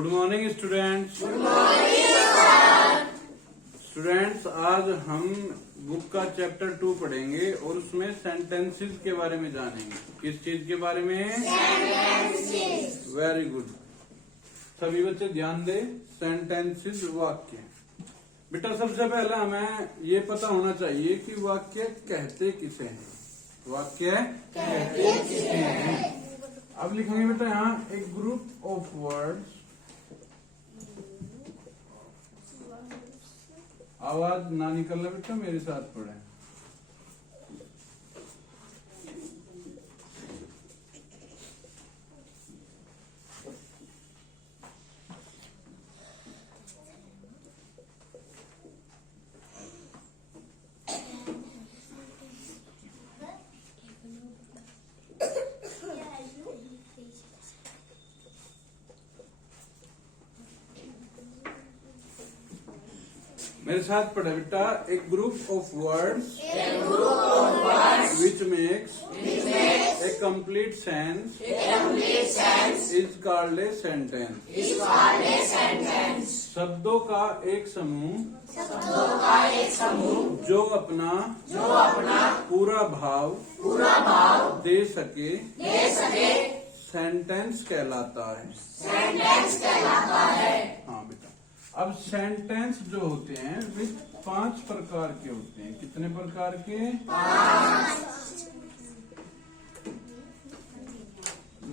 Good morning students. Students, आज हम book का चैप्टर 2 पढ़ेंगे और उसमें सेंटेंसेस के बारे में जानेंगे। किस चीज के बारे में? Very good. सभी बच्चे ध्यान दे। सेंटेंसेस वाक्य। बेटा सबसे पहले हमें ये पता होना चाहिए कि वाक्य कहते किसे हैं। वाक्य कहते किसे हैं। अब लिखेंगे बेटा यहाँ एक ग्रुप ऑफ वर्ड्स। आवाज ना निकलना बेटा, मेरे साथ पढ़े। मेरे साथ पढ़े बेटा। एक group of words which makes a complete sense is called a sentence. शब्दों का एक समूह जो अपना पूरा भाव दे सके सेंटेंस कहलाता है। हाँ बेटा। अब सेंटेंस जो होते हैं वे 5 प्रकार के होते हैं। कितने प्रकार के? 5।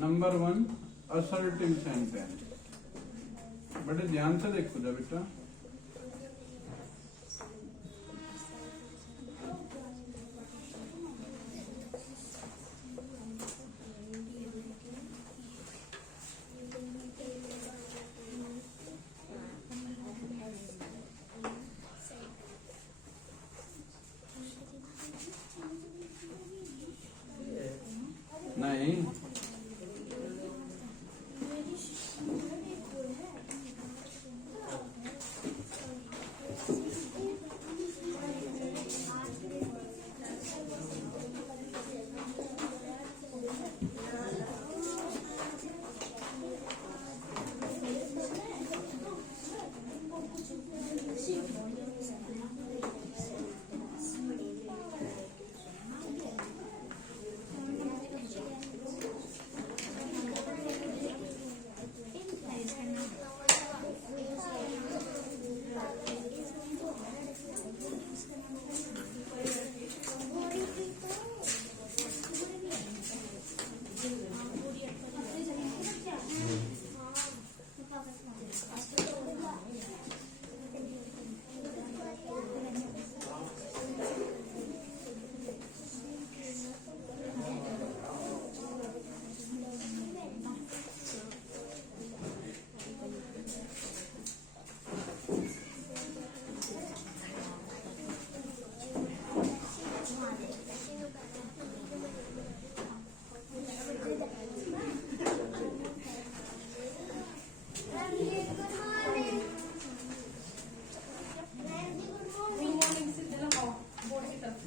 Number 1 assertive sentence. बड़े ध्यान से देखो जा बेटा। नहीं,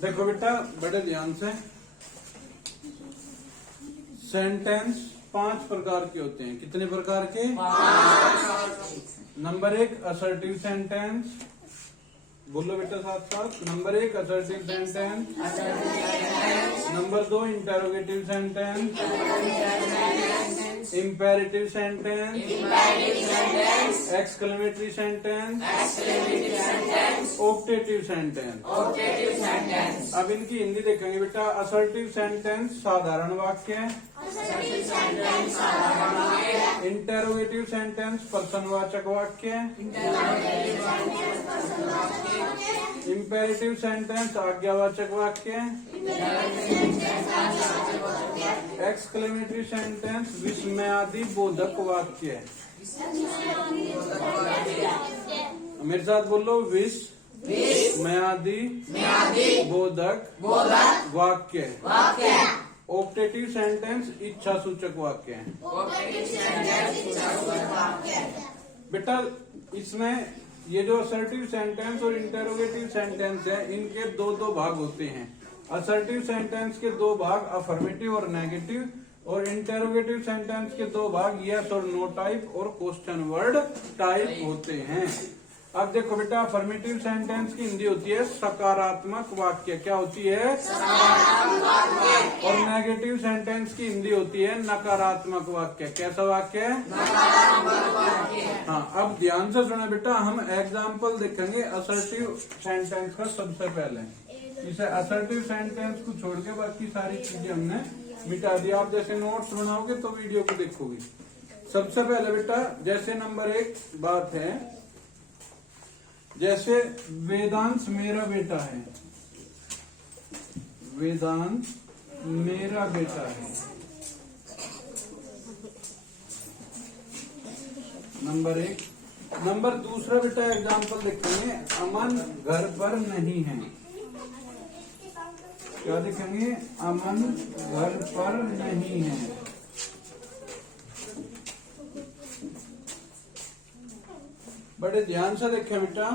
देखो बेटा बड़े ध्यान से। सेंटेंस 5 प्रकार के होते हैं। कितने प्रकार के? 5। Number 1 assertive sentence. बोलो बेटा साथ साथ। Number 1 assertive sentence. Number 2 interrogative sentence. Imperative sentence. Exclamatory sentence. Optative sentence. अब इनकी हिंदी देखेंगे बेटा। असर्टिव सेंटेंस साधारण वाक्य। इंटेरोगेटिव सेंटेंस प्रश्नवाचक वाक्य। इम्पेरेटिव सेंटेंस आज्ञावाचक वाक्य। एक्सक्लेमेटरी सेंटेंस विस्मयादि बोधक वाक्य। मेरे साथ बोलो। विस्मयादि बोधक वाक्य। ऑप्टेटिव सेंटेंस इच्छा सूचक वाक्य है। बेटा इसमें ये जो असर्टिव सेंटेंस और इंटेरोगेटिव सेंटेंस है इनके दो भाग होते हैं। असर्टिव सेंटेंस के 2 भाग अफर्मेटिव और नेगेटिव, और इंटेरोगेटिव सेंटेंस के दो भाग यस और नो टाइप और क्वेश्चन वर्ड टाइप होते हैं। अब देखो बेटा, अफर्मेटिव सेंटेंस की हिंदी होती है सकारात्मक वाक्य। क्या होती है? सकारात्मक वाक्य। और नेगेटिव सेंटेंस की हिंदी होती है नकारात्मक वाक्य। कैसा वाक्य? नकारात्मक वाक्य। हाँ, अब ध्यान से सुना बेटा, हम एग्जाम्पल देखेंगे असर्टिव सेंटेंस का। सबसे पहले इसे असर्टिव सेंटेंस को छोड़ के बाकी सारी चीजें हमने मिटा दिया। आप जैसे नोट्स बनाओगे तो वीडियो को देखोगे। सबसे पहले बेटा, जैसे नंबर 1 बात है, जैसे वेदांश मेरा बेटा है। वेदांश मेरा बेटा है। नंबर 1। नंबर दूसरा बेटा एग्जाम्पल देखेंगे, अमन घर पर नहीं है। क्या देखेंगे? अमन घर पर नहीं है। बड़े ध्यान से देखें बेटा,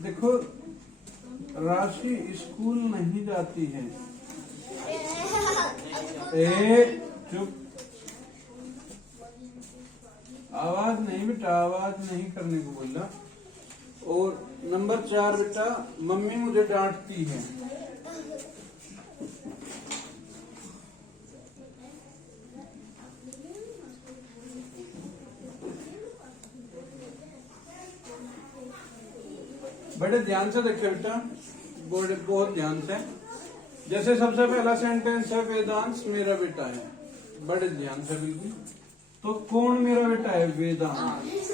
देखो राशि स्कूल नहीं जाती है। चुप, आवाज नहीं बेटा, आवाज नहीं करने को बोला। और नंबर 4 बेटा, मम्मी मुझे डांटती है। बड़े ध्यान से देखिए बेटा, बहुत ध्यान से। जैसे सबसे पहला सेंटेंस है, वेदांश मेरा बेटा है। बड़े ध्यान से बिल्कुल। तो कौन मेरा बेटा है? वेदांश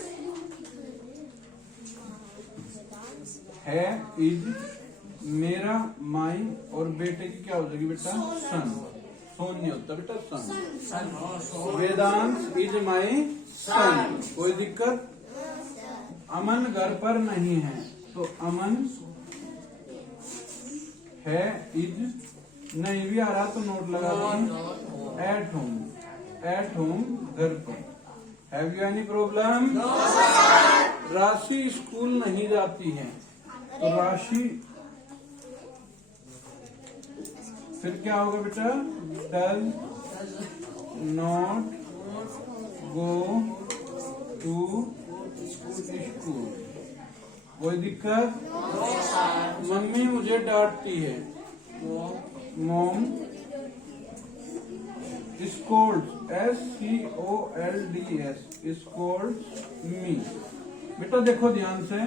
है, इज मेरा, माई, और बेटे की क्या हो जाएगी बेटा? सन। सोन नहीं होता बेटा, सन। वेदांश इज माई सन। कोई दिक्कत? अमन घर पर नहीं है, तो अमन है, इज नहीं भी आ रहा तो नोट लगा दो, एट होम। एट होम घर पर। Have you any problem? Rashi school नहीं जाती है, तो राशि फिर क्या होगा बेटा? Does not go to school. कोई दिक्कत? मम्मी मुझे डांटती है। Mom scolds, SCOLDS, scolds me. बेटा देखो ध्यान से,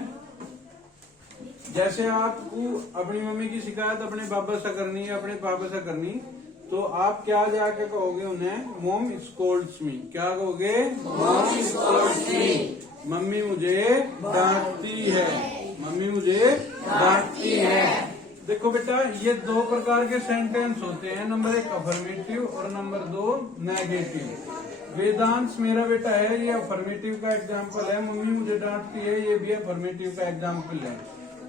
जैसे आपको अपनी मम्मी की शिकायत अपने पापा से करनी है, अपने पापा से करनी, तो आप क्या जाके कहोगे उन्हें? मॉम स्कोल्ड्स मी। क्या कहोगे? मॉम स्कोल्ड्स मी। मम्मी मुझे डांटती है। मम्मी मुझे डांटती है। देखो बेटा, ये दो प्रकार के सेंटेंस होते हैं। नंबर 1 अफर्मेटिव और नंबर 2 नेगेटिव। वेदांश मेरा बेटा है, ये अफर्मेटिव का एग्जाम्पल है। मम्मी मुझे डांटती है, ये भी अफर्मेटिव का एग्जाम्पल है।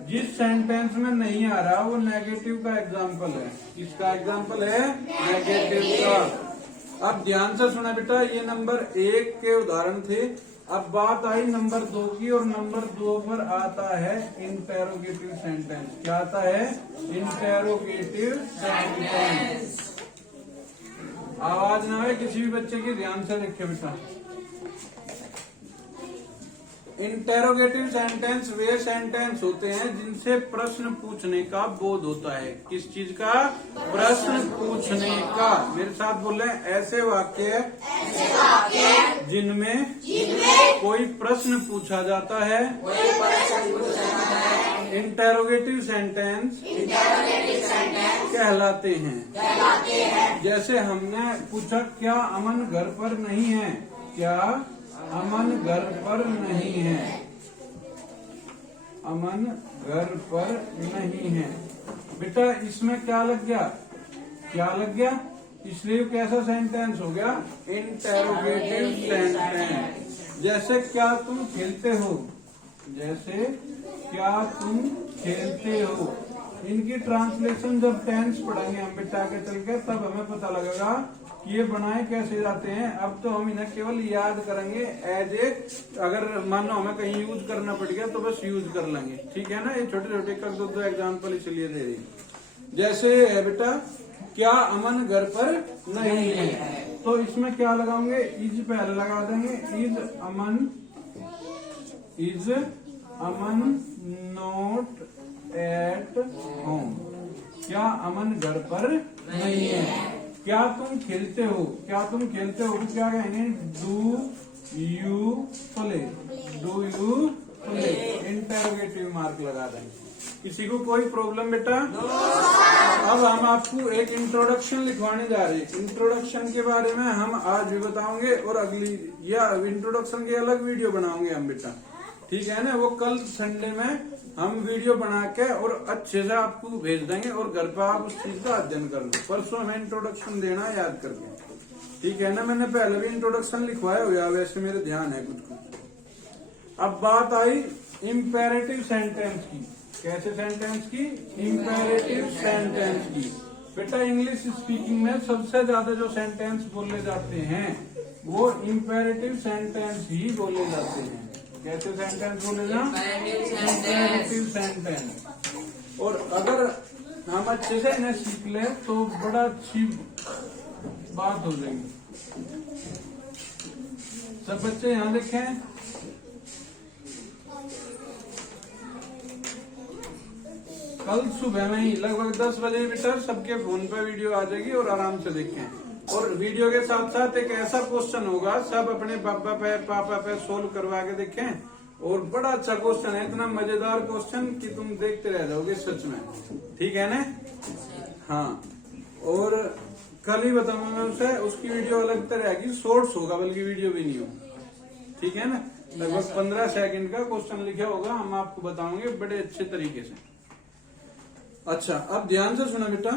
जिस सेंटेंस में नहीं आ रहा वो नेगेटिव का एग्जाम्पल है। किसका एग्जाम्पल है? नेगेटिव का। अब ध्यान से सुना बेटा, ये नंबर 1 के उदाहरण थे। अब बात आई नंबर 2 की, और नंबर 2 पर आता है इंटेरोगेटिव सेंटेंस। क्या आता है? Interrogative sentence. आवाज ना आए किसी भी बच्चे की, ध्यान से देखिए बेटा। इंटेरोगेटिव सेंटेंस वे सेंटेंस होते हैं जिनसे प्रश्न पूछने का बोध होता है। किस चीज का? प्रश्न पूछने का। मेरे साथ बोल रहे हैं, ऐसे वाक्य जिनमें कोई प्रश्न पूछा जाता है, इंटेरोगेटिव सेंटेंस कहलाते हैं। जैसे हमने पूछा, क्या अमन घर पर नहीं है? क्या अमन घर पर नहीं है? अमन घर पर नहीं है। बेटा इसमें क्या लग गया? क्या लग गया? इसलिए कैसा सेंटेंस हो गया? Interrogative sentence. जैसे क्या तुम खेलते हो? जैसे क्या तुम खेलते हो? इनकी ट्रांसलेशन जब टेंस पढ़ेंगे हम बेटा के चल के, तब हमें पता लगेगा कि ये बनाए कैसे जाते हैं। अब तो हम इन्हें केवल याद करेंगे एज ए, अगर मान लो हमें कहीं यूज करना पड़ गया तो बस यूज कर लेंगे, ठीक है ना। ये छोटे छोटे कर दो एग्जाम्पल इसलिए दे रही। जैसे है बेटा, क्या अमन घर पर नहीं है, तो इसमें क्या लगाओगे, इज पहले लगा देंगे। Is Aman not at home, क्या अमन घर पर नहीं है। क्या तुम खेलते हो, क्या तुम खेलते हो, क्या कहेंगे, do you play, do you play, interrogative mark लगा देंगे। किसी को कोई प्रॉब्लम बेटा? अब हम आपको एक इंट्रोडक्शन लिखवाने जा रहे हैं। इंट्रोडक्शन के बारे में हम आज भी बताओगे और अगली या इंट्रोडक्शन की अलग वीडियो बनाओगे हम बेटा, ठीक है ना। वो कल संडे में हम वीडियो बना के और अच्छे से आपको भेज देंगे और घर पर आप उस चीज का अध्ययन कर लो। परसों हमें इंट्रोडक्शन देना याद करके, ठीक है ना। मैंने पहले भी इंट्रोडक्शन लिखवाया हुआ, वैसे मेरे ध्यान है कुछ। अब बात आई इम्पेरेटिव सेंटेंस की। कैसे सेंटेंस की? इम्पेरेटिव सेंटेंस की। बेटा इंग्लिश स्पीकिंग में सबसे ज्यादा जो सेंटेंस बोले जाते हैं वो इम्पेरेटिव सेंटेंस ही बोले जाते हैं। कैसे सेंटेंस बोले जाते? Imperative sentence. और अगर हम अच्छे से इन्हें सीख ले तो बड़ा अच्छी बात हो जाएगी। सब बच्चे यहाँ देखें, कल सुबह में ही लगभग 10 बजे बेटा सबके फोन पे वीडियो आ जाएगी और आराम से देखें। और वीडियो के साथ साथ एक ऐसा क्वेश्चन होगा, सब अपने पापा पे सोल्व करवा के देखें। और बड़ा अच्छा क्वेश्चन है, इतना मजेदार क्वेश्चन कि तुम देखते रह जाओगे सच में, ठीक है ना। हाँ, और कल ही बताऊंगा मैं उसे, उसकी वीडियो अलग तरह रहेगी, शॉर्ट्स होगा बल्कि वीडियो भी नहीं होगा, ठीक है ना। लगभग 15 सेकंड का क्वेश्चन लिखा होगा, हम आपको बताओगे बड़े अच्छे तरीके से। अच्छा, अब ध्यान से सुना बेटा।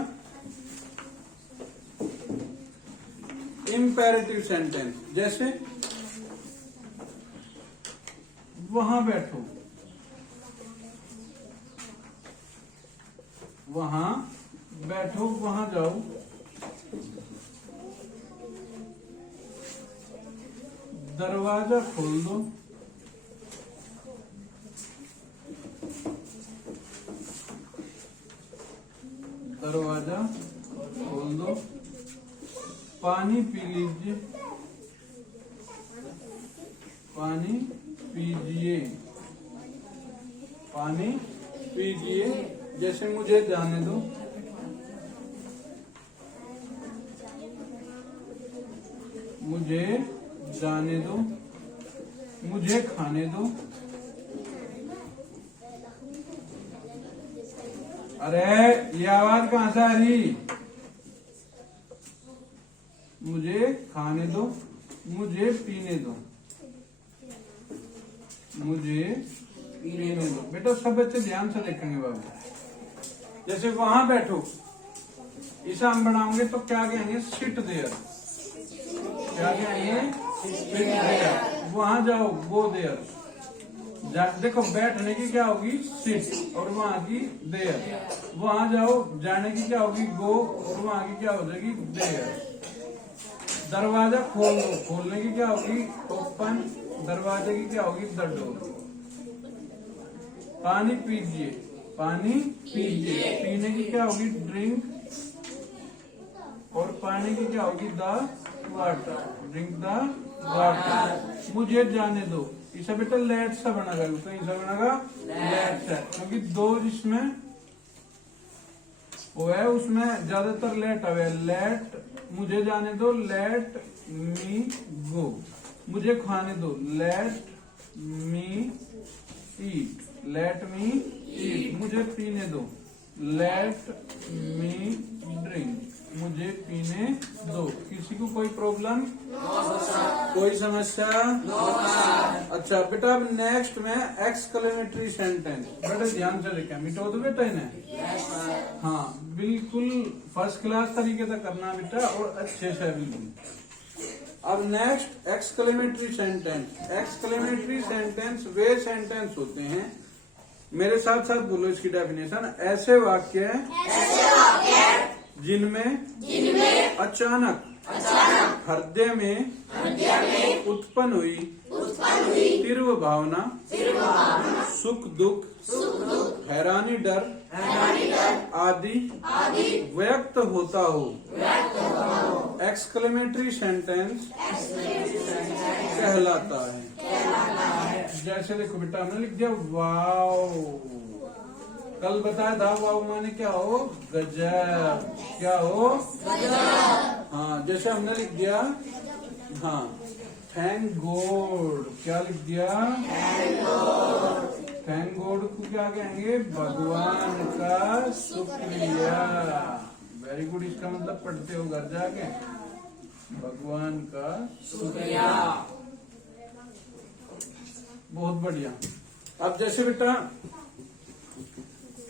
इम्पेरेटिव सेंटेंस, जैसे वहां बैठो, वहां बैठो, वहां जाओ, दरवाजा खोल दो, दरवाजा खोल दो, पानी पी लीजिए, पानी पीजिए, पानी पीजिए। जैसे मुझे जाने दो, मुझे जाने दो, मुझे खाने दो। अरे ये आवाज कहां से आ रही? मुझे खाने दो, मुझे पीने दो, मुझे पीने दो। बेटा सब बच्चे ध्यान से देखेंगे बाबू। जैसे वहां बैठो, इसे हम बनाओगे तो क्या कहेंगे? Sit there. क्या कहेंगे? Sit there. वहां जाओ, गो देयर। देखो बैठने की क्या होगी? सिट, और वहां की देयर। वहां जाओ, जाने की क्या होगी? गो, और वहां की क्या हो जाएगी? देयर। दरवाजा खोल दो, खोलने की क्या होगी? ओपन। दरवाजे की क्या होगी? The door. पानी पीजिए, पानी पीजिए। पीने की क्या होगी? ड्रिंक, और पानी की क्या होगी? The water. Drink the water. मुझे जाने दो, इसे बेटा लेट सा बनेगा, कहीं सा बनेगा लेट सा, क्योंकि दो जिसमें वो है उसमें ज्यादातर लेट है। लेट, मुझे जाने दो, लेट मी गो। मुझे खाने दो, लेट मी ईट, लेट मी ईट। मुझे पीने दो, लेट मी ड्रिंक, मुझे पीने दो। किसी को कोई प्रॉब्लम? कोई समस्या? अच्छा बेटा, अब नेक्स्ट में एक्सक्लेमेटरी सेंटेंस। बेटा ध्यान से देखें, मिटो दो बेटा इन्हें। हाँ बिल्कुल फर्स्ट क्लास तरीके से करना बेटा, और अच्छे से बिल्कुल। अब next exclamatory sentence. Exclamatory sentence वे सेंटेंस होते हैं, मेरे साथ साथ बोलो इसकी डेफिनेशन। ऐसे वाक्य जिनमें अचानक हृदय में उत्पन्न हुई तीव्र भावना सुख दुख हैरानी डर आदि व्यक्त होता हो एक्सक्लेमेटरी सेंटेंस कहलाता है। जैसे देखो बेटा, हमने लिख दिया वाव। कल बताया था वाव माने क्या हो, गजब। क्या हो, गजब। हाँ, जैसे हमने लिख दिया, हाँ, थैंक गॉड। क्या लिख दिया, थैंक गॉड को क्या कहेंगे, भगवान का शुक्रिया। Very good. इसका मतलब पढ़ते हो घर जाके, भगवान का शुक्रिया। बहुत बढ़िया। अब जैसे बेटा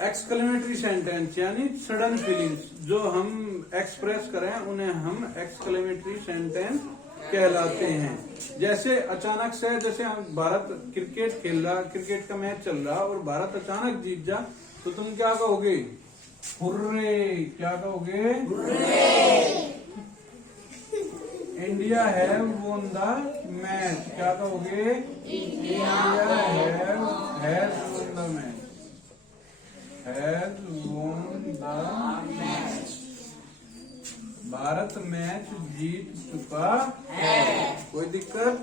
एक्सक्लेमेटरी सेंटेंस यानी सडन फीलिंग्स जो हम एक्सप्रेस करें उन्हें हम एक्सक्लेमेटरी सेंटेंस कहलाते हैं। जैसे अचानक से, जैसे हम भारत क्रिकेट खेल रहा, क्रिकेट का मैच चल रहा और भारत अचानक जीत जा, तो तुम क्या कहोगे, हुर्रे। क्या कहोगे, hurray. India have won the match. क्या कहोगे, India has won the match. Has won the match. Bharat match जीत चुका है। कोई दिक्कत?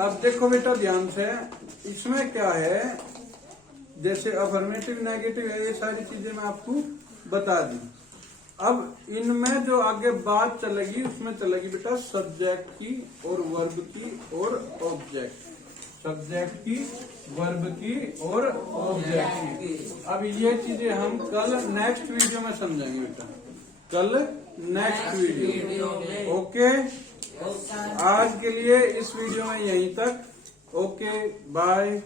अब देखो बेटा ध्यान से, इसमें क्या है, जैसे अफर्मेटिव नेगेटिव है, ये सारी चीजें मैं आपको बता दी। अब इनमें जो आगे बात चलेगी उसमें चलेगी बेटा सब्जेक्ट की और वर्ब की और ऑब्जेक्ट। सब्जेक्ट की, वर्ब की और ऑब्जेक्ट की। अब ये चीजें हम कल नेक्स्ट वीडियो में समझेंगे बेटा, कल नेक्स्ट वीडियो। ओके, आज के लिए इस वीडियो में यहीं तक। Okay, bye.